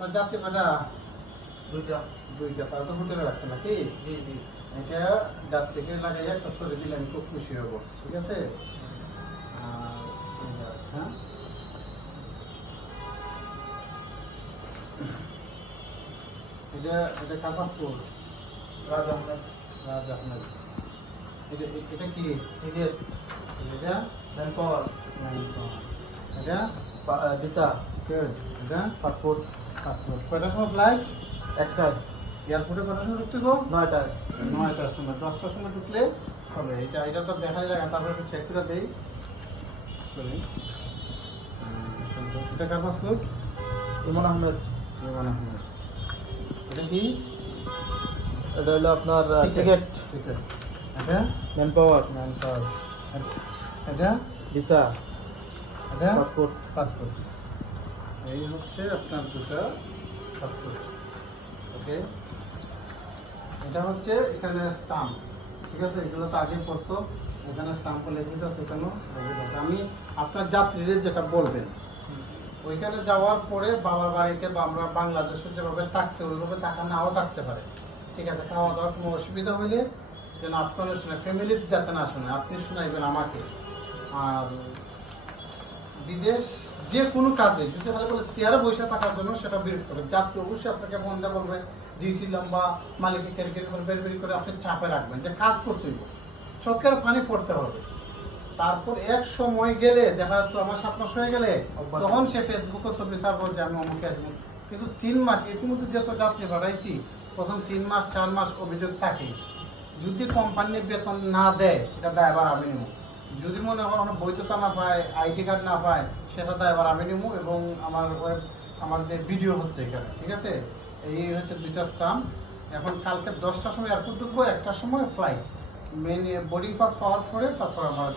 আপনার যাত্রী কয়টা? দুইটা। তারা তো হোটেলে রাখছে নাকি? জি জি। এটা যাত্রীকে লাগাই একটা ছবি দিলে আমি খুব খুশি হব, ঠিক আছে? হ্যাঁ, এটা কার পাসপোর্ট? রাজ আহমেদ। এটা কি? টিকিট। এটা ম্যান পাওয়ার। এটা ভিসা। এটা পাসপোর্ট। কয়টার সময় ফ্লাইট? একটাই। এয়ারপোর্টে কয়টার সময় ঢুকতে গো? 9টায়। 9টার সময়, 10টার সময় ঢুকলে হবে। এটা তো দেখাই লাগে, তারপরে একটু চেক করে দেই। সরি, এটা কার পাসপোর্ট? ইমন আহমেদ। এটা কি? এটা হলো আপনার টিকিট। এটা ম্যান পাওয়ার। এটা ভিসা। এটা পাসপোর্ট। এই হচ্ছে আপনার দুটো পাসপোর্ট। ওকে, এটা হচ্ছে এখানে স্টাম্প, ঠিক আছে? এগুলো তো আগে পড়ছো, এখানে স্টাম্প লিখে আছে কেন? আমি আপনার যাত্রীদের যেটা বলবেন, ওইখানে যাওয়ার পরে বাবার বাড়িতে বা আমরা বাংলাদেশে যেভাবে থাকছে ওইভাবে টাকা নাও থাকতে পারে, ঠিক আছে? খাওয়া দাওয়ার কোনো অসুবিধা হইলে যেন আপনারা শুনে, ফ্যামিলির যাতে না শুনে, আপনি শুনাইবেন আমাকে। আর বিদেশ যে কোনো কাজে যদি ভালো বলে চেয়ারে বসে থাকার জন্য সেটা বিরক্ত হবে। যাত্রী অবশ্যই আপনাকে মনটা বলবে, ডিউটি লম্বা, মালিকের ক্যারিকেট করে বের করে আপনি চাপে রাখবেন যে কাজ করতে হইব, চোখের পানি পড়তে হবে। তারপর এক সময় গেলে দেখা যাচ্ছে আমার 7 মাস হয়ে গেলে তখন সে ফেসবুকে ছবি ছাড়বো যে আমি অমুকে আসবো। কিন্তু 3 মাস ইতিমধ্যে যত যাত্রী বাড়াইছি, প্রথম 3 মাস 4 মাস অভিযোগ থাকে। যদি কোম্পানি বেতন না দেয় এটা দায়ভার আমি নেব। যদি মনে হয় আমার বৈধতা না পায়, আইডি কার্ড না পায়, সেটা দায়ভার আমি নেব। এবং আমার যে ভিডিও হচ্ছে এখানে, ঠিক আছে? এই হচ্ছে 2টা স্টাম্প। এখন কালকে 10টার সময় এয়ারপোর্ট ঢুকবো, 1টার সময় ফ্লাইট। মেন বোর্ডিং পাস পাওয়ার পরে তারপর আমার